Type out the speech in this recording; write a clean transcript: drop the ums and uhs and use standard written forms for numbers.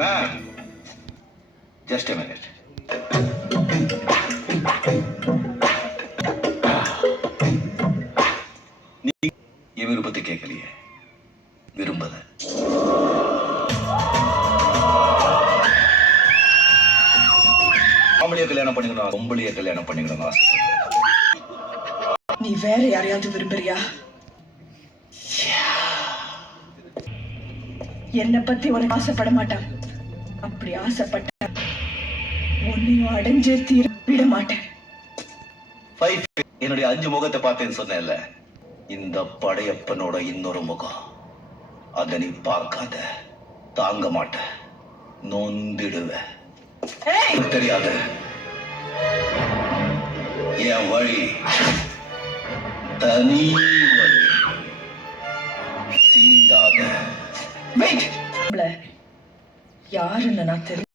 Ma'am just a minute. நீ என் விருப்பத்தை கேட்கலையே, விரும்பல. ஆம்பளைய கல்யாணம் பண்ணிக்கணும், பொம்பளைய கல்யாணம் பண்ணிக்கணும் ஆசைப்படுறேன். நீ வேற யாரையாவது விரும்புறியா? என்னை பத்தி உனக்கு ஆசைப்பட மாட்டான். அப்படி ஆசைப்பட்ட உன்னையும் அடைஞ்சே தீர விட மாட்டேன். என்னுடைய 5 முகத்தை பார்த்தேன்னு சொன்னேன்ல, இந்த படையப்பனோட இன்னொரு முகம். அத நீ பார்க்காத, தாங்க மாட்ட, நொந்திடுவ. தெரியாது என் வழி தனி வழி. சீண்டாத. யாருன்னு நான் தெரியும்.